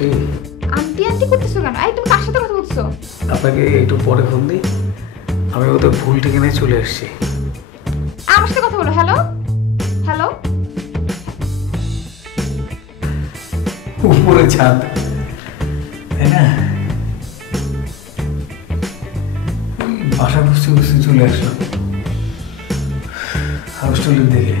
Aunty aunty aunty করতেছো কেন? এই তুমি কার সাথে কথা বলছো? আপনাকে একটু পরে ফোন দিই। আমি ওদের ভুল ঠিকানায় চলে এসেছি। আমার সাথে কথা বলো। হ্যালো হ্যালো, উপরে ছাদ, তাই না? বাসা খুঁজতে খুঁজতে চলে আসলাম হোস্টেলের দিকে।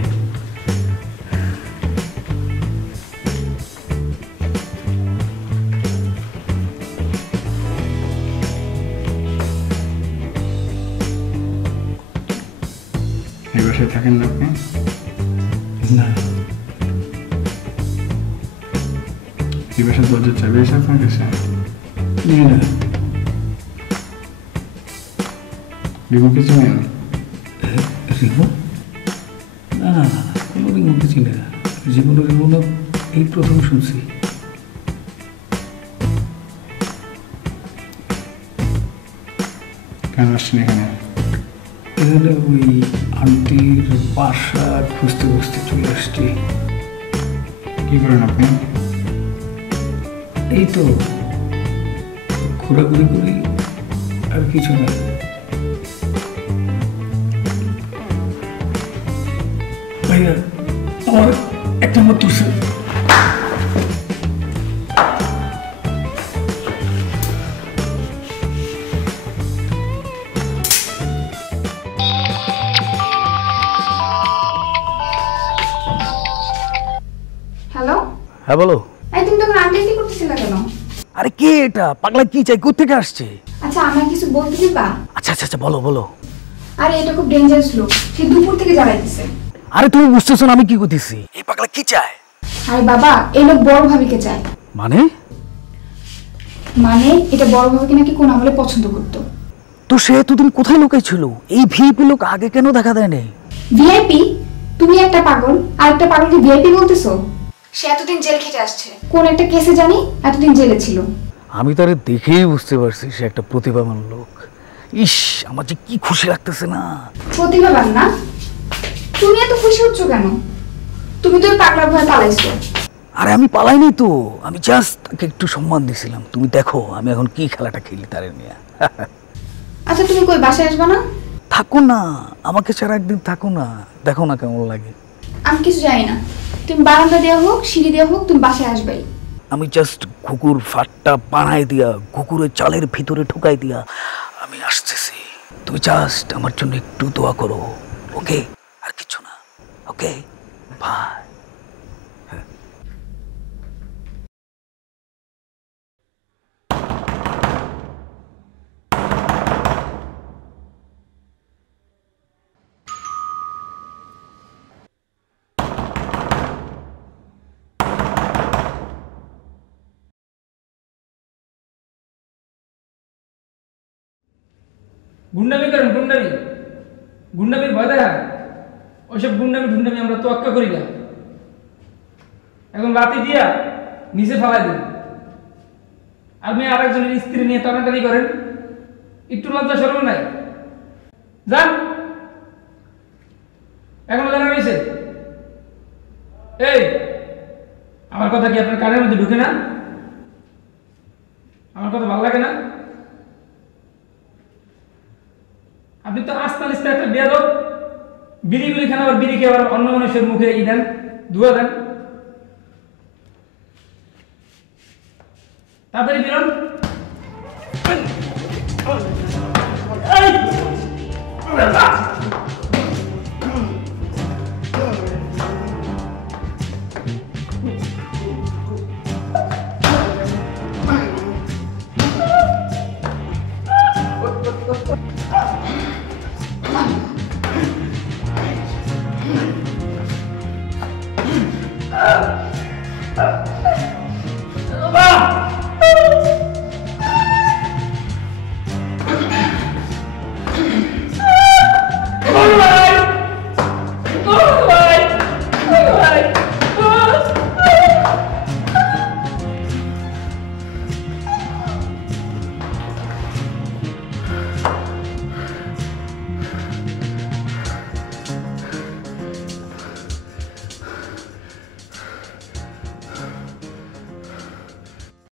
এই বাসায় থাকেন না আপনি? না, এই বাসার দরজার চাবি আছে আপনার কাছে? না, রিমুকে চিনেন? রিমু? না না না, কোনো রিমুকে চিনি না। জীবনে রিমু না, এই প্রথম শুনছি। কেন আসছেন এখানে? এখানে ওই আন্টির বাসা খুঁজতে খুঁজতে চলে আসছি। কি করেন আপনি? এই তো ঘোরাঘুরি করি, আর কিছু না। ভাইয়া, আমার একটা মাত্র হ্যালো। হ্যাঁ বলো। এই তুমি তখন আন্টি আন্টি করতেছিলে কেন? আরে কে এটা? পাগলা কি চাই? কোত্থেকে আসছে? আচ্ছা আমায় কিছু বলতে দিবা? আচ্ছা আচ্ছা আচ্ছা, বলো বলো। আরে এটা খুব ডেঞ্জারাস লোক, সে দুপুর থেকে জ্বালাইতেছে। আরে তুমি বুঝতেছো না আমি কি করতেছি? এই পাগলা কি চায়? আরে বাবা, এই লোক বড় ভাবিকে চায়। মানে? মানে এটা বড় ভাবিকে নাকি কোন আমলে পছন্দ করতো। তো সে এতদিন কোথায় লুকাইছিল? এই ভিআইপি লোক আগে কেন দেখা দেয়নি? ভিআইপি? তুমি একটা পাগল আর একটা পাগলকে ভিআইপি বলতেছো? সে এতদিন জেল খেটে আসছে, কোন একটা কেসে জানি এতদিন জেলে ছিল। আমি তারে দেখেই বুঝতে পারছি সে একটা প্রতিভাবান লোক। ইস, আমার যে কি খুশি লাগতেছে না। প্রতিভাবান না? তুমি এত খুশি হচ্ছ কেন? তুমি তো ওই পাগলার ভয়ে পালাইছো। আরে আমি পালাইনি তো, আমি জাস্ট তাকে একটু সম্মান দিছিলাম। তুমি দেখো আমি এখন কি খেলাটা খেলি তারে নিয়ে। আচ্ছা তুমি কই বাসায় আসবা না? থাকো না, আমাকে ছাড়া একদিন থাকো না, দেখো না কেমন লাগে। আমি কিছু জানি না, তুমি বারান্দা দেওয়া হোক সিঁড়ি দেওয়া হোক তুমি বাসায় আসবাই। আমি জাস্ট ঘুঘুর ফাটটা বানাই দিয়া, ঘুঘুরের চালের ভিতরে ঢুকাই দিয়া আমি আসতেছি। তুমি জাস্ট আমার জন্য একটু দোয়া করো, ওকে? আর কিছু না, ওকে? বাই। গুন্ডামি করেন, গুন্ডামি গুন্ডামির ভয় দেখান। ওইসব গুন্ডামি ঢুন্ডামি আমরা তোয়াক্কা করি না। এখন লাথি দিয়া নিচে ফালাই দিন। আপনি আর একজনের স্ত্রী নিয়ে টানাটানি করেন, একটু লজ্জা শরম নাই? যান, এখনো জানা রয়েছে? এই আমার কথা কি আপনার কানের মধ্যে ঢুকে না? আমার কথা ভালো লাগে না? আপনি তো আস্তে আস্তে একটা বেয়াদব। বিড়িগুলি খান, আবার বিড়িকে আবার অন্য মানুষের মুখে ই দেন, ধুয়া দেন। তাড়াতাড়ি বেরোন।